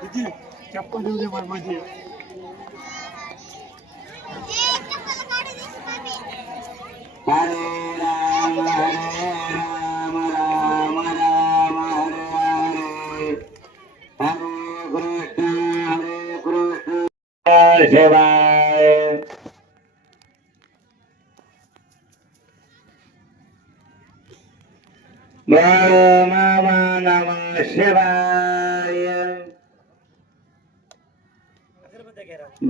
দিদি চপ্পল দিয়ে মাঝে शिवाय बोलो मामा नमः शिवाय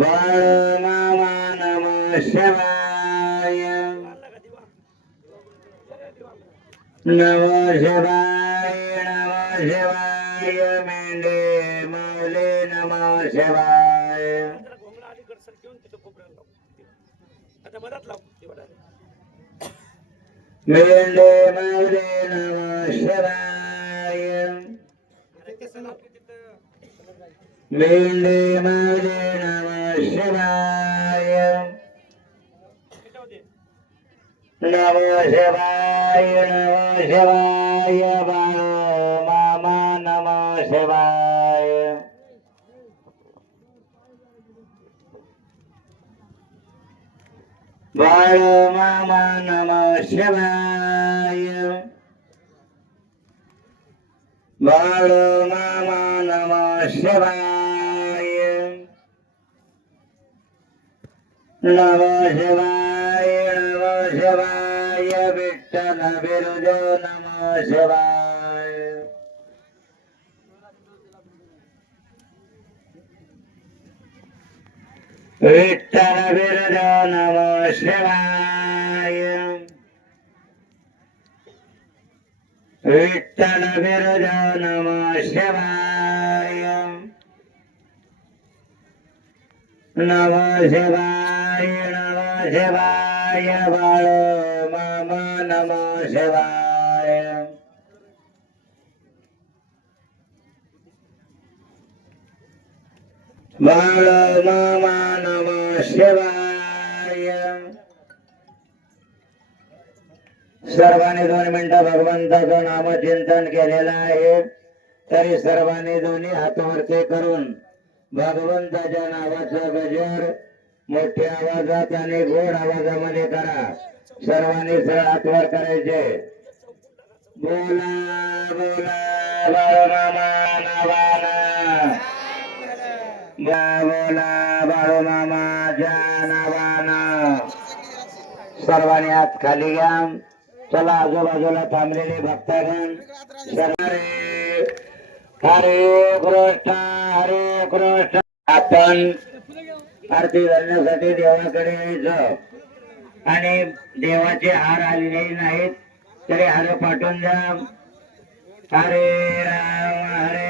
बोलो मामा नमः शिवाय नमो शिवाय नमो शिवाय मेंढे मौले नमो शिवाय आता मधात लाव ते तिथं. मेंढे मौले नमो शिवाय. नमो शिवाय नमो शिवाय बाळो. পরমাম নম শিবায় পরমাম নম শিবায় নম শিবায় নম শিবায় বিঠল বিরজ নম শিবায় విత్తన బిరుదో నమో శివాయ విత్తన బిరుదో నమో శివాయ నమో శివాయ నమో శివాయ బాళో మమ నమో శివాయ. बाळो मामा शिवाय सर्वांनी दोन मिनिटं भगवंताचं नामचिंतन केलेलं आहे. तरी सर्वांनी दोन्ही हातवरचे करून भगवंताच्या नावाचा गजर मोठ्या आवाजात आणि गोड आवाजामध्ये करा. सर्वांनी सर हातवर करायचे. बोला बोला बाळूमामा बोला सर्वांनी हात खाली घ्या. चला आजूबाजूला थांबलेले भक्तगण. सर्वारे हरे कृष्ण हरे कृष्ण. आपण आरती करण्यासाठी देवाकडे यायचं. आणि देवाचे हार आलेले नाहीत तरी हार पाठवून द्या. हरे राम हरे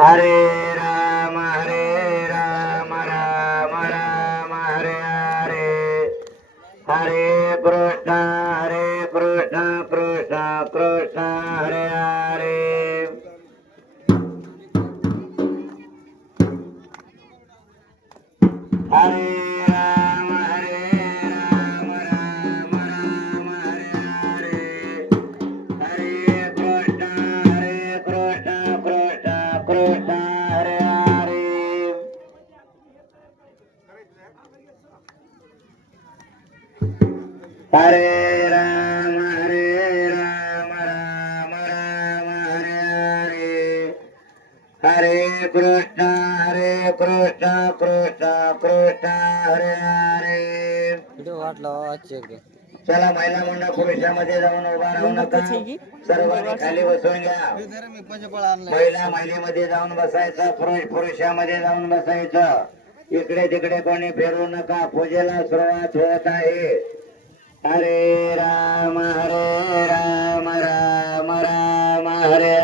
हरे राम हरे कृष्ण हरे कृष्ण कृष्ण कृष्ण हरे हरे चला महिला मंडळ पुरुषामध्ये जाऊन उभा राहू नका. सर्वांनी खाली बसून घ्या. महिला महिलेमध्ये जाऊन बसायचं पुरुष पुरुषामध्ये जाऊन बसायचं. इकडे तिकडे कोणी फिरू नका. पूजेला सुरुवात होत आहे. हरे राम हरे राम राम राम हरे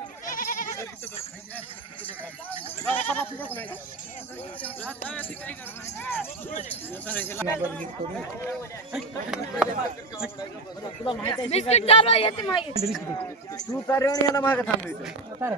बिस्किट चालू आहे येते मागे तू कार्य याला मागे थांबवायचं हरे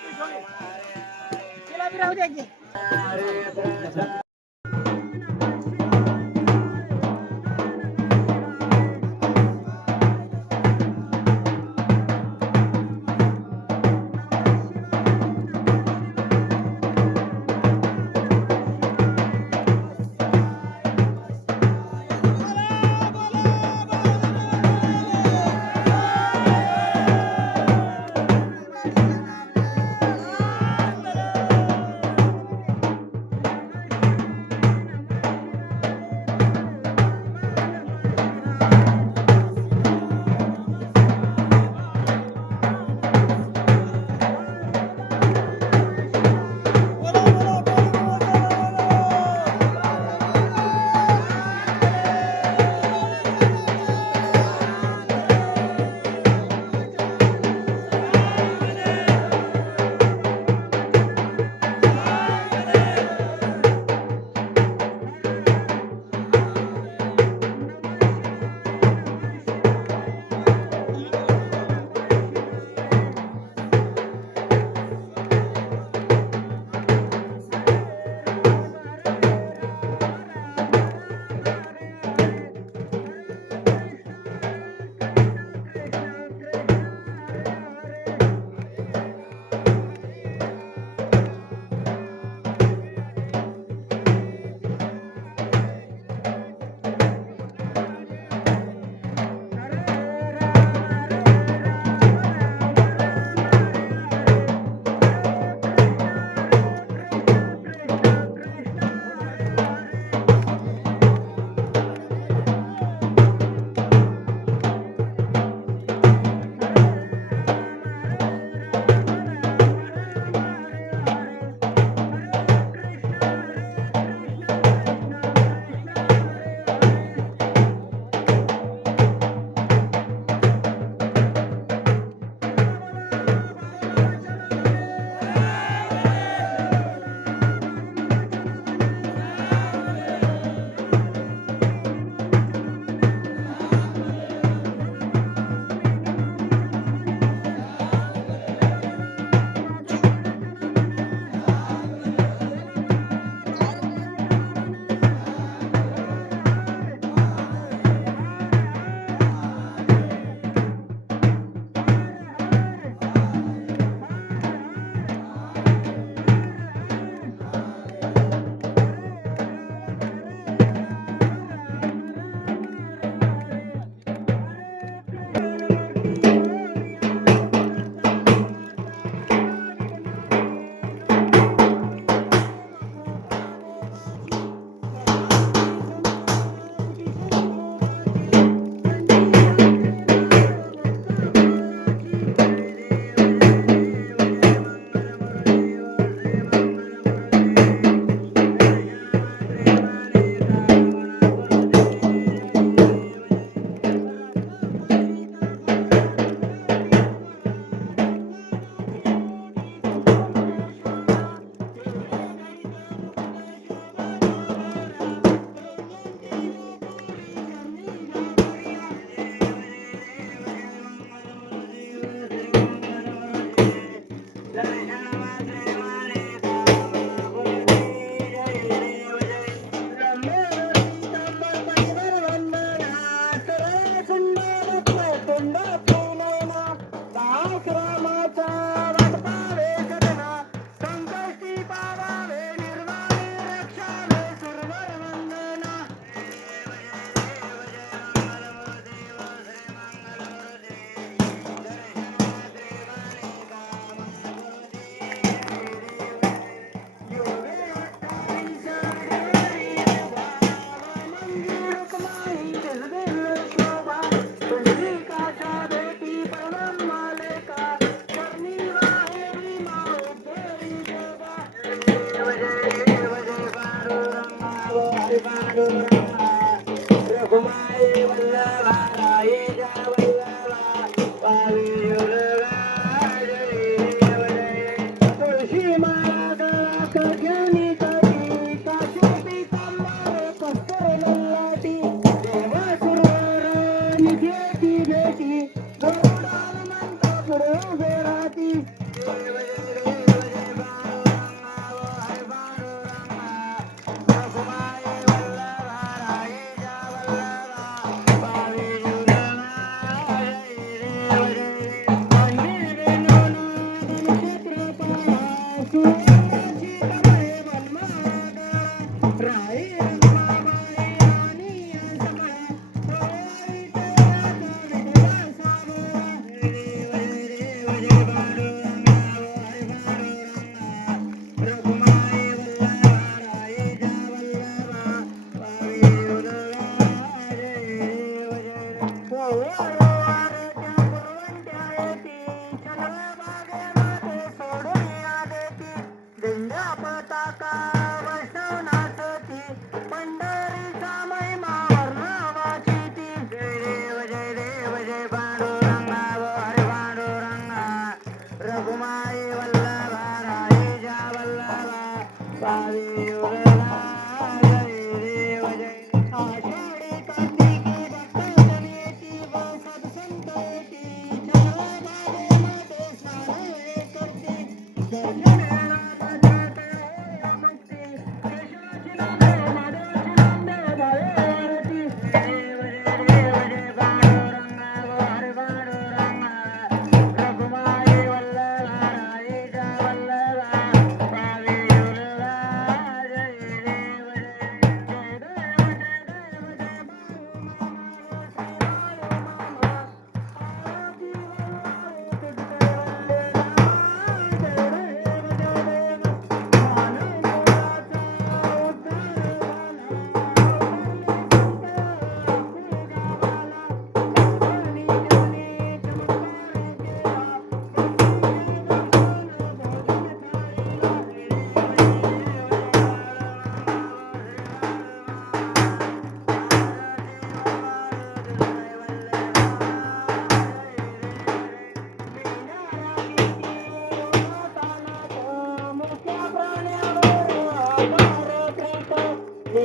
राहू द्यायचे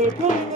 Play, play.